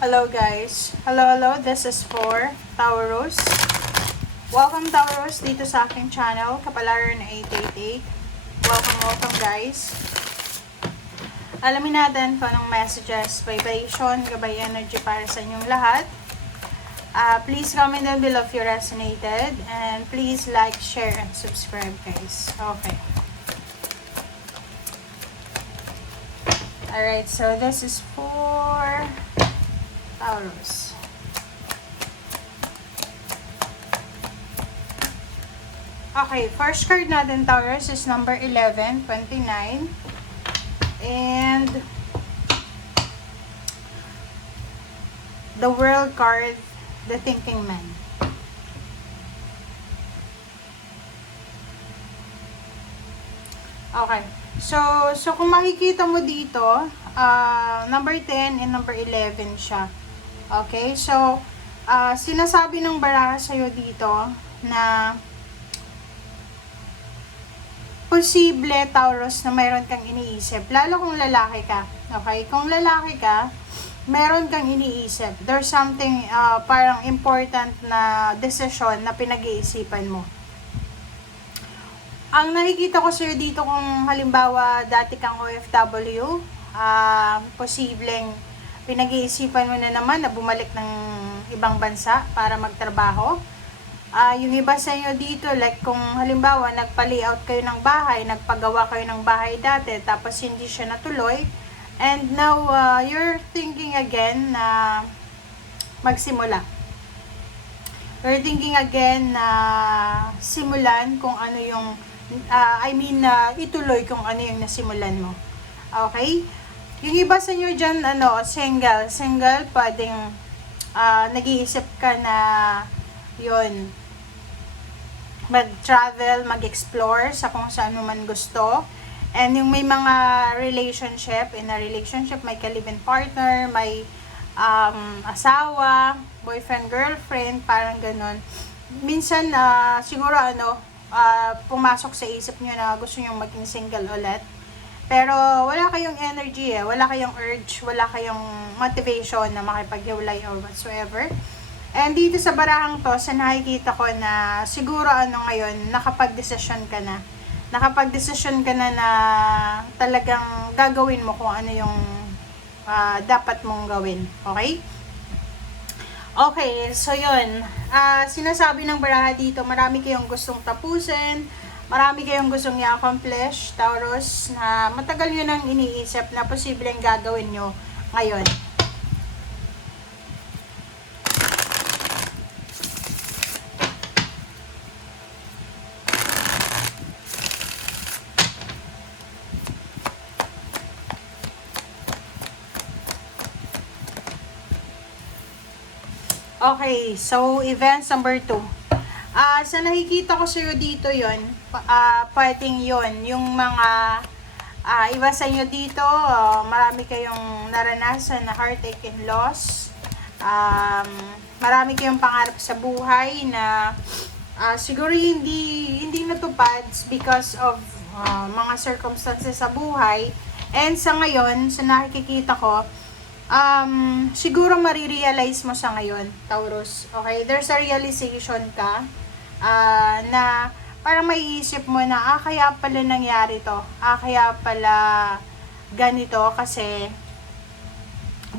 Hello guys. Hello. This is for Taurus. Welcome Taurus dito sa aking channel, Kapalaran 888. Welcome guys. Alamin natin kung anong messages, vibration, gabay energy para sa inyong lahat. Please comment down below if you resonated. And please like, share, and subscribe guys. Okay. Alright, so this is for Taurus. Okay, first card natin Taurus is number 11, 29. And the World card, the Thinking Man. Okay. So kung makikita mo dito, number 10 and number 11 siya. Okay? So, sinasabi ng baraha sa'yo dito na posible, Taurus, na mayroon kang iniisip. Lalo kung lalaki ka. Okay? Kung lalaki ka, meron kang iniisip. There's something parang important na decision na pinag-iisipan mo. Ang nakikita ko sa'yo dito, kung halimbawa dati kang OFW, posibleng pinag-iisipan mo na naman na bumalik ng ibang bansa para magtrabaho. Yung iba sa inyo dito, like kung halimbawa nagpa-layout kayo ng bahay, nagpagawa kayo ng bahay dati, tapos hindi siya natuloy, and now you're thinking again na magsimula. You're thinking again na simulan kung ano yung ituloy kung ano yung nasimulan mo. Okay? Yung iba sa inyo dyan, single, pwedeng nag-iisip ka na yun, mag-travel, mag-explore sa kung saan mo man gusto. And yung may mga relationship, in a relationship, may ka-live-in partner, may asawa, boyfriend, girlfriend, parang ganun. Minsan, siguro pumasok sa isip nyo na gusto nyo maging single ulit. Pero wala kayong energy wala kayong urge, wala kayong motivation na makipaghiwalay or whatsoever. And dito sa barahang to, sa nakikita ko na siguro ngayon, nakapag-desisyon ka na. Nakapag-desisyon ka na talagang gagawin mo kung ano yung dapat mong gawin. Okay? Okay, so yun. Sinasabi ng baraha dito, marami kayong gustong tapusin, marami kayong gustong i-accomplish, Taurus, na matagal nyo nang iniisip na posibleng gagawin nyo ngayon. Okay, so events number 2. Sa nakikita ko sa'yo dito yon, pwedeng yon, yung mga iba sa inyo dito, marami kayong naranasan na heartache and loss. Marami kayong pangarap sa buhay na siguro hindi natupad because of mga circumstances sa buhay. And sa ngayon, sa nakikita ko, siguro marirealize mo sa ngayon, Taurus. Okay, there's a realization ka na parang maiisip mo na kaya pala nangyari to, kaya pala ganito, kasi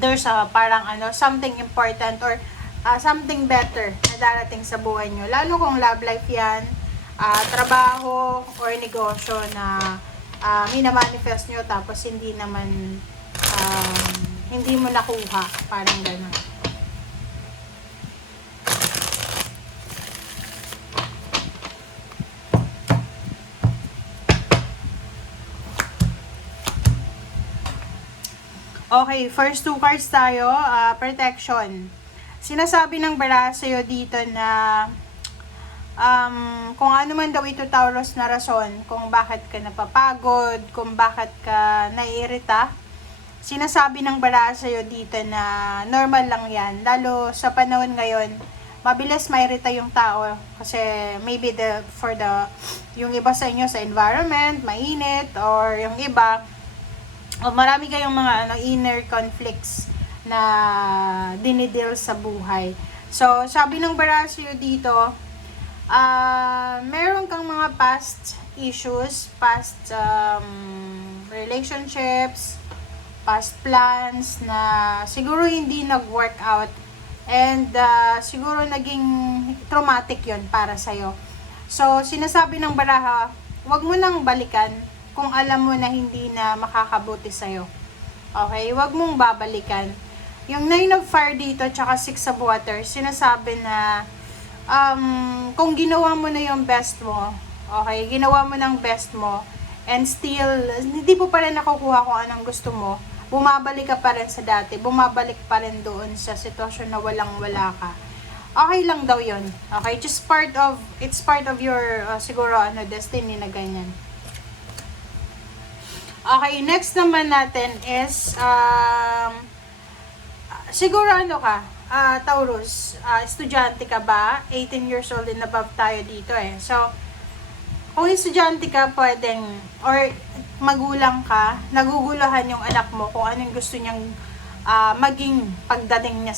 there's parang something important or something better na darating sa buhay nyo, lalo kung love life yan, trabaho or negosyo na minamanifest nyo tapos hindi naman hindi mo nakuha, parang gano'n. Okay, first 2 cards tayo, protection. Sinasabi ng baraha sa'yo dito na kung ano man daw ito, Taurus, na rason kung bakit ka napapagod, kung bakit ka naiirita, sinasabi ng baraha sa'yo dito na normal lang yan. Lalo sa panahon ngayon, mabilis mairita yung tao kasi maybe yung iba sa inyo sa environment, mainit, or yung iba, o marami kayong mga inner conflicts na dinidil sa buhay. So, sabi ng Barasyo dito, meron kang mga past issues, past relationships, past plans na siguro hindi nag-work out, and siguro naging traumatic yon para sa'yo. So, sinasabi ng baraha, wag mo nang balikan kung alam mo na hindi na makakabuti sa'yo. Okay? Wag mong babalikan. Yung 9 of Fire dito, tsaka 6 of Water, sinasabi na kung ginawa mo na yung best mo, okay, ginawa mo ng best mo, and still, hindi mo pa rin nakukuha kung anong gusto mo, bumabalik ka pa rin sa dati, bumabalik pa rin doon sa sitwasyon na walang-wala ka. Okay lang daw yun. Okay? Just it's part of your, siguro, destiny na ganyan. Okay, next naman natin is, siguro Taurus, estudyante ka ba? 18 years old and above tayo dito eh. So, kung estudyante ka, pwedeng, or magulang ka, naguguluhan yung anak mo kung anong gusto niyang maging pagdating niya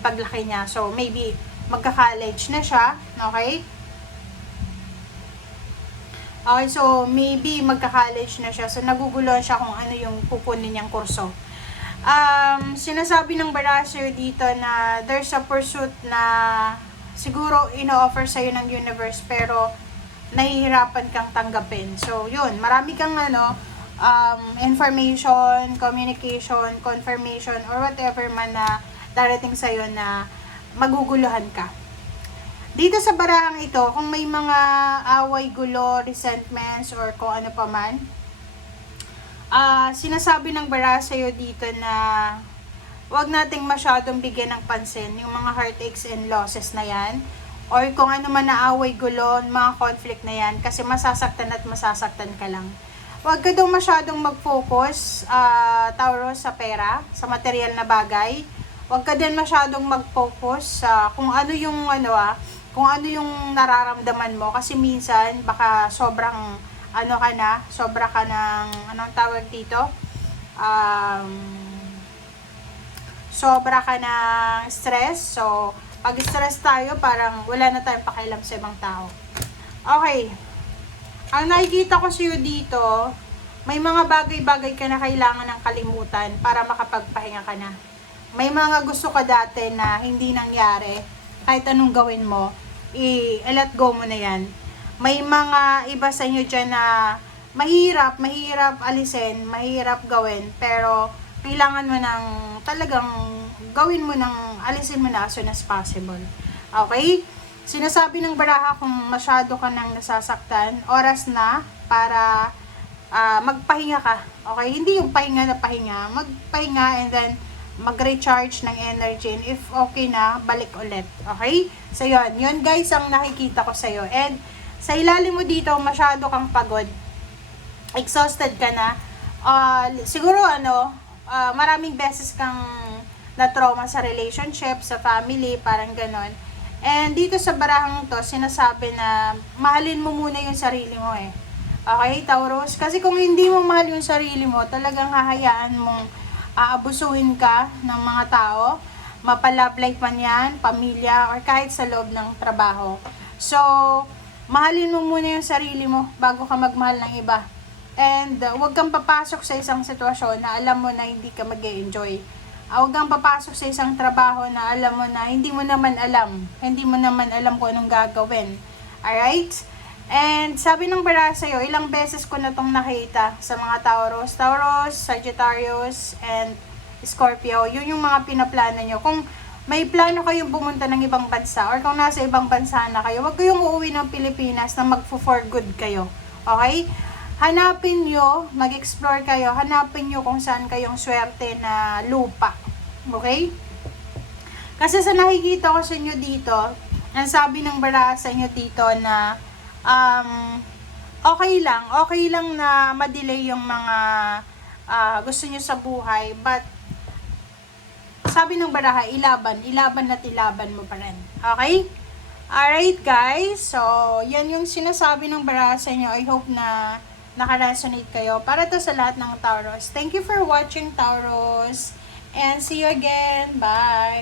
paglaki niya. So, maybe, magka-college na siya, okay? Okay, so, maybe, magka-college na siya. So, naguguluhan siya kung ano yung pupunin niyang kurso. Sinasabi ng Barasyo dito na there's a pursuit na siguro ino-offer sa'yo ng universe pero nahihirapan kang tanggapin. So, yun, marami kang information, communication, confirmation, or whatever man na darating sa'yo na maguguluhan ka. Dito sa barahang ito, kung may mga away, gulo, resentments, or kung ano pa man, sinasabi ng Barasyo dito na wag nating masyadong bigyan ng pansin yung mga heartaches and losses na yan, or kung ano man na away, gulo, mga conflict na yan, kasi masasaktan at masasaktan ka lang. Wag ka daw masyadong mag-focus, Taurus, sa pera, sa material na bagay. Wag ka din masyadong mag-focus sa kung ano yung nararamdaman mo, kasi minsan baka sobrang sobra ka ng, anong tawag dito? Sobra ka ng stress. So, pag stress tayo, parang wala na tayong pakialam sa ibang tao. Okay. Ang nakikita ko sa'yo dito, may mga bagay-bagay ka na kailangan ng kalimutan para makapagpahinga ka na. May mga gusto ka dati na hindi nangyari, kahit anong gawin mo, i-let go mo na yan. May mga iba sa inyo dyan na mahirap alisin, mahirap gawin, pero kailangan mo talagang gawin mo alisin mo na as soon as possible. Okay? Sinasabi ng baraha, kung masyado ka nang nasasaktan, oras na para magpahinga ka. Okay? Hindi yung pahinga na pahinga, magpahinga and then mag-recharge ng energy, and if okay na, balik ulit. Okay? So yun guys ang nakikita ko sa'yo. And sa ilalim mo dito, masyado kang pagod, exhausted ka na, siguro maraming beses kang na-trauma sa relationship, sa family, parang ganon. And dito sa barahang to, sinasabi na mahalin mo muna yung sarili mo eh. Okay, Taurus? Kasi kung hindi mo mahal yung sarili mo, talagang hahayaan mong aabusuhin ka ng mga tao, mapa-love life man yan, pamilya, or kahit sa loob ng trabaho. So, mahalin mo muna yung sarili mo bago ka magmahal ng iba. And huwag kang papasok sa isang sitwasyon na alam mo na hindi ka mag-e-enjoy. Huwag kang papasok sa isang trabaho na alam mo na hindi mo naman alam kung anong gagawin. Alright? And sabi ng Barasyo, ilang beses ko na itong nakita sa mga Taurus, Sagittarius, and Scorpio. Yun yung mga pinaplano nyo. Kung may plano kayong pumunta ng ibang bansa, or kung nasa ibang bansa na kayo, huwag kayong uuwi ng Pilipinas na mag-for good kayo. Okay? Hanapin nyo, mag-explore kayo, hanapin nyo kung saan kayong swerte na lupa. Okay? Kasi sa nakikita ko sa inyo dito, ang sabi ng Bara sa inyo dito na okay lang na ma-delay yung mga gusto nyo sa buhay, but sabi ng baraha, ilaban mo pa rin. Okay? Alright guys, so yan yung sinasabi ng baraha sa inyo. I hope na naka-resonate kayo. Para to sa lahat ng Taurus. Thank you for watching, Taurus. And see you again. Bye!